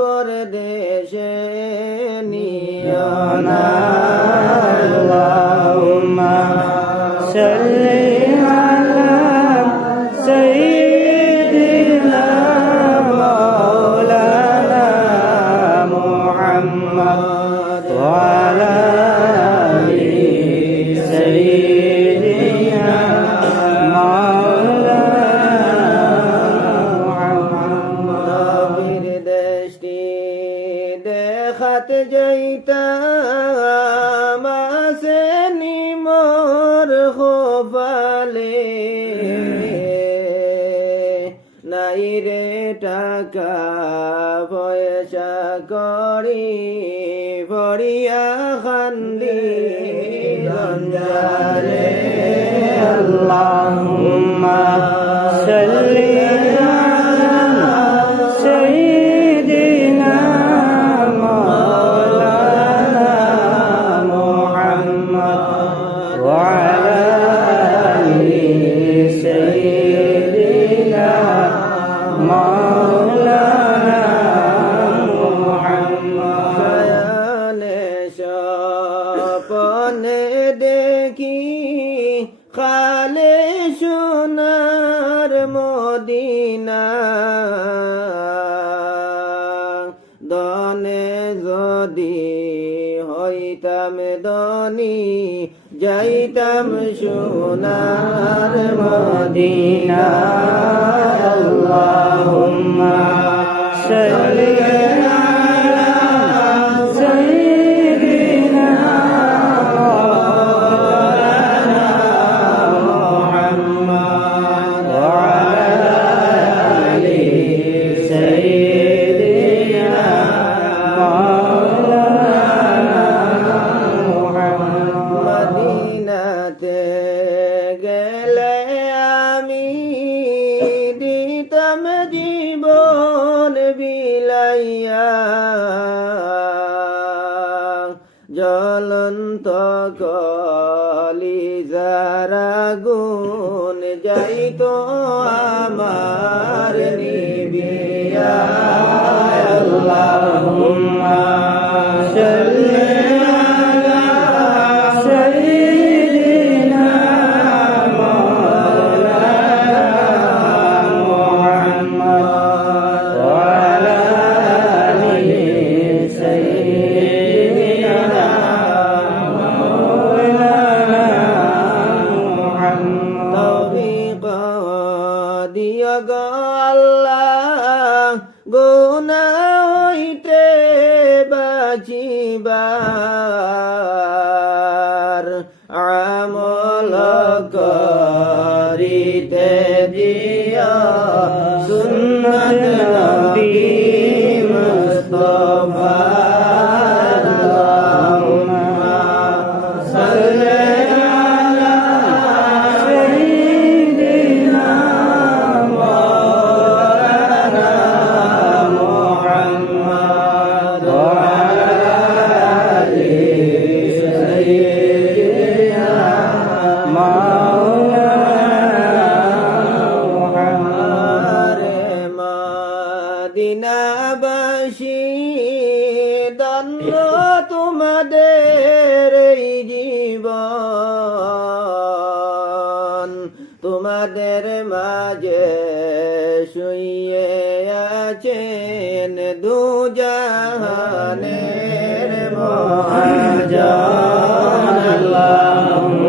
কবর দেশে নিয়না আল্লাহুম্মা রাতে যাইতাম আসেনি মোর হোপালে নাই রে টাকা পয়সা করি ভরিয়া খান্দি। রঞ্জারে আল্লাহ খালে সোনার মদিনা। দনে যদি হইতাম দনি যাইতাম সোনার মদিনা। আল্লাহুম্মা সাল্লি জলন্ত কলি যারা গুণ যাইত আমার নিবিয়া। আল্লাহ। গোনা হইতে বাজিবা। তোমাদের মাঝে শুয়ে আছেন দুজাহানের মহাজান। আল্লাহ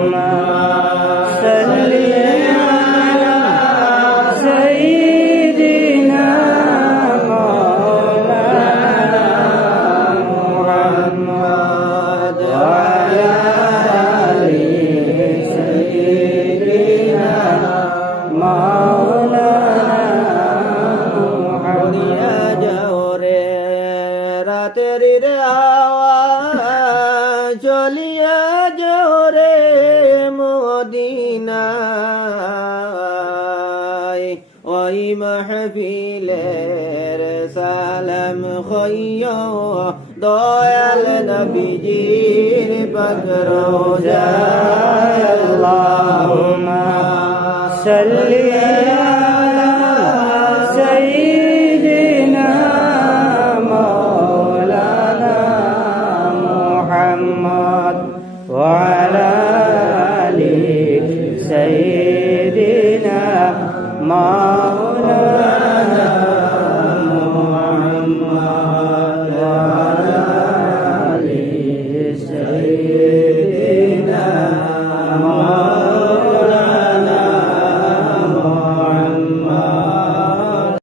চলিয়া যাও রে মদিনায় ওই মাহফিলের সালাম খইয় দয়াল নবীজির পাকর যায় আল্লাহুম্মা সাল্লি